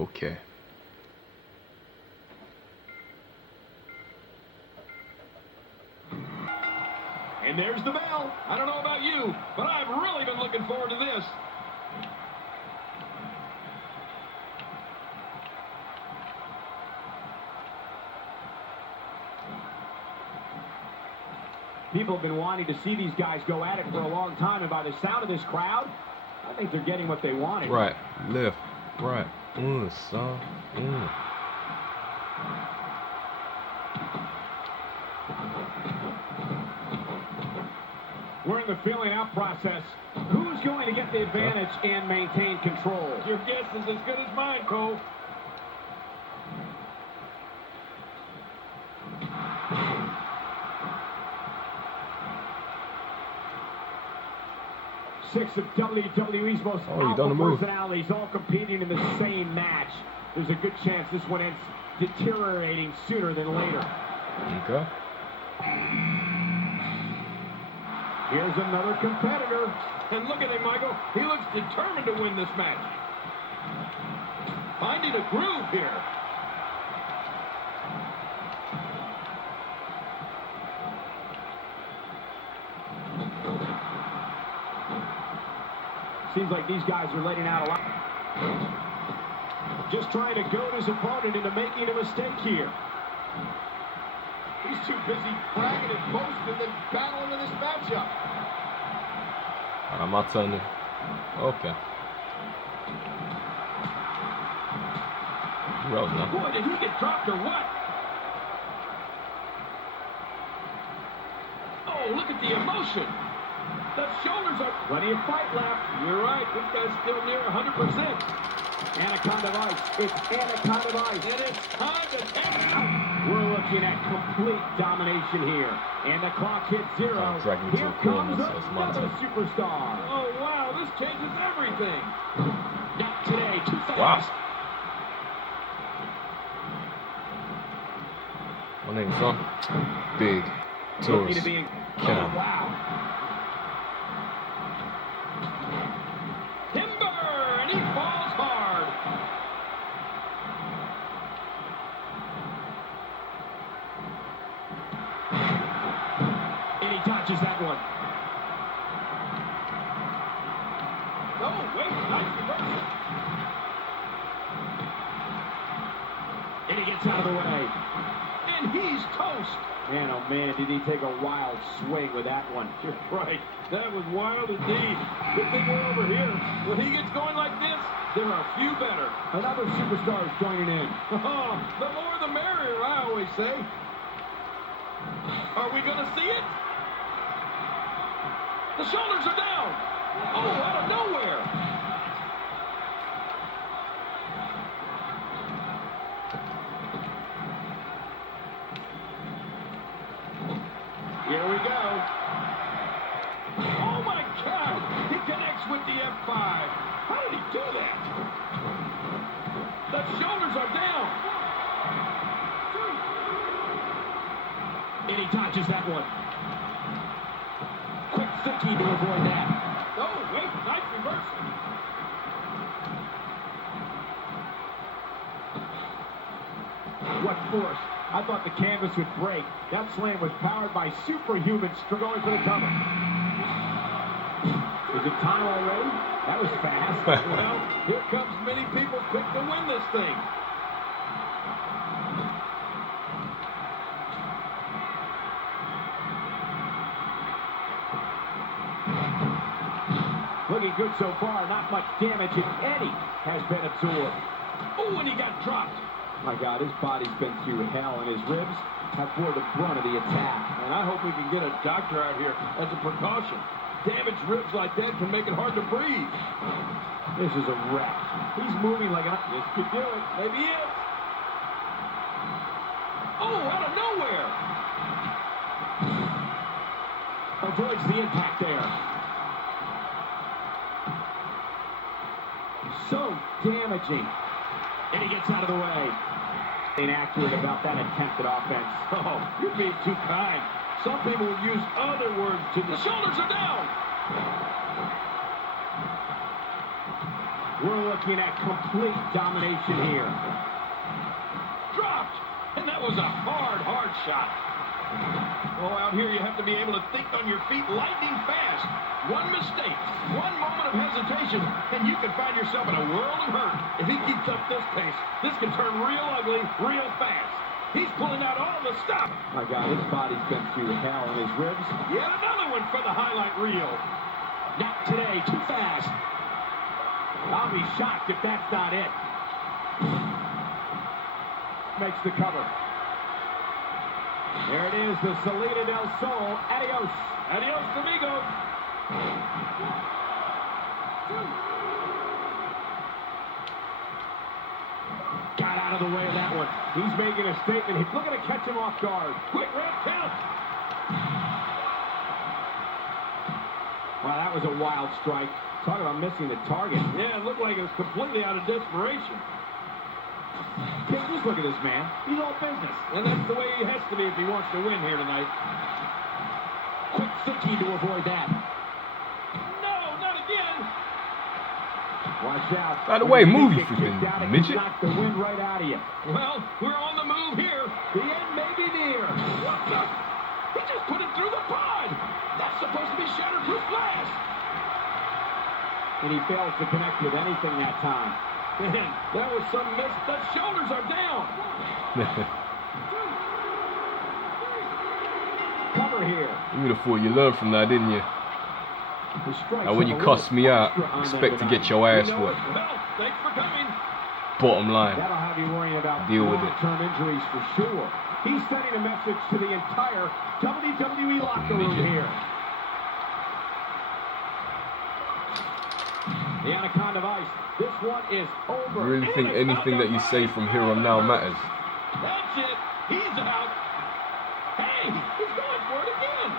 Okay. And there's the bell. I don't know about you, but I've really been looking forward to this. People have been wanting to see these guys go at it for a long time, and by the sound of this crowd, I think they're getting what they wanted. Right, left, right. Son. We're in the filling out process. Who's going to get the advantage and maintain control? Your guess is as good as mine, Cole. Six of WWE's most powerful personalities all competing in the same match. There's a good chance this one ends deteriorating sooner than later. Okay. Here's another competitor. And look at him, Michael. He looks determined to win this match. Finding a groove here. Seems like these guys are letting out a lot. Just trying to goad his opponent into making a mistake here. He's too busy bragging and boasting than battling in this matchup. I'm not telling you. Okay. Boy, did he get dropped or what? Oh, look at the emotion. The shoulders are... Plenty of fight left. You're right. This guy's still near 100%. Anaconda of Ice. It's Anaconda of Ice. And it's time to take out. We're looking at complete domination here. And the clock hits 0. Here comes another superstar. Oh, wow. This changes everything. Not today. Too fast. Wow. My name's Big Taurus. Oh, wow. Timber, and he falls hard. And he touches that one. Oh, wait, nice reversal. And he gets out of the way. And he's toast. Man, oh man, did he take a wild swing with that one. You're right. That was wild indeed. Good thing we're over here. When he gets going like this, there are a few better. Another superstar is joining in. Oh, the more the merrier, I always say. Are we going to see it? The shoulders are down. Oh, out of nowhere. Here we go. Oh, my God. He connects with the F5. How did he do that? The shoulders are down. And he dodges that one. Quick thinking to avoid that. Oh, wait. Nice reversal. What force. I thought the canvas would break. That slam was powered by superhuman strength. Going for the cover. Is it time already? That was fast. Well, here comes many people's pick to win this thing. Looking good so far. Not much damage, if any, has been absorbed. Oh, and he got dropped. My God, his body's been through hell, and his ribs have bore the brunt of the attack. And I hope we can get a doctor out here as a precaution. Damaged ribs like that can make it hard to breathe. This is a wreck. He's moving like a... This could do it. Maybe it. Oh, out of nowhere. Avoids the impact there. So damaging. And he gets out of the way. Inaccurate about that attempted offense. Oh, you're being too kind. Some people would use other words to... The shoulders are down. We're looking at complete domination here. Dropped! And that was a hard shot. Oh, out here you have to be able to think on your feet lightning fast. One mistake, one moment of hesitation, and you can find yourself in a world of hurt. If he keeps up this pace, this can turn real ugly real fast. He's pulling out all the stuff. My God, his body's been through hell, and his ribs. Yet another one for the highlight reel. Not today, too fast. I'll be shocked if that's not it. Makes the cover. There it is, the Salida del Sol. Adios. Adios, amigos. Got out of the way of that one. He's making a statement. He's looking to catch him off guard. Quick red count. Wow, that was a wild strike. Talk about missing the target. Yeah, it looked like it was completely out of desperation. Hey, just look at this man. He's all business. And that's the way he has to be if he wants to win here tonight. Quick thinking to avoid that. No, not again. Watch out. By the way, move, you freaking midget. Knock the wind right out of you. Well, we're on the move here. The end may be near. What the? He just put it through the pod. That's supposed to be shatterproof glass. And he fails to connect with anything that time. Man, that was some miss. The shoulders are down. Cover here. You would have thought you learned from that, didn't you? Now when you cuss me out, expect to get your ass whooped. Well, thanks for coming. Bottom line, That'll have you worrying about deal with it. long-term injuries for sure. He's sending a message to the entire WWE locker room here. The Anaconda of Ice. This one is over. you really think anything that you say from here on now matters? That's it. He's out. Hey, he's going for it again.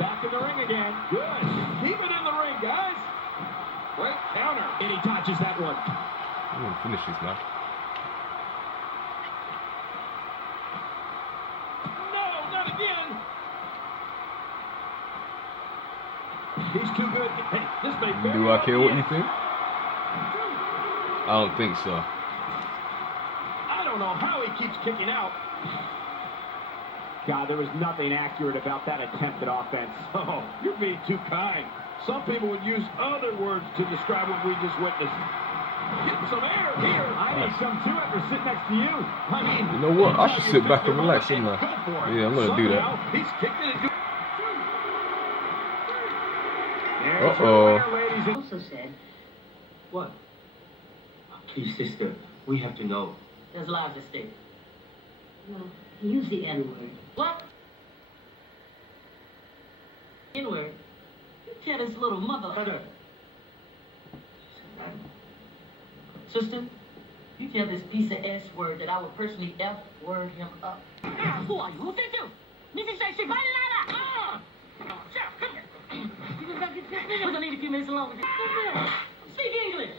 Back in the ring again. Good. Keep it in the ring, guys. Great counter. And he touches that one. I'm gonna finish this now. No, not again. He's too good. Hey, this may very Do I well care be what it. you think? I don't think so. I don't know how he keeps kicking out. God, there was nothing accurate about that attempt at offense. Oh, you're being too kind. Some people would use other words to describe what we just witnessed. Get some air here. I need some too after sitting next to you. I mean, You know what? I should sit back and relax, shouldn't I? Yeah, I'm gonna do that. Somehow, he's kicked it into... There's your winner, ladies and Also said, What? Please, sister, we have to know. there's lives at stake. Well, use the N-word. What? N-word? You tell this little mother... Sister, you tell this piece of S-word that I will personally F-word him up. Who are you? Who's this you? Mrs. Sexy Banana! Come here. We're gonna need a few minutes along with you. Speak English.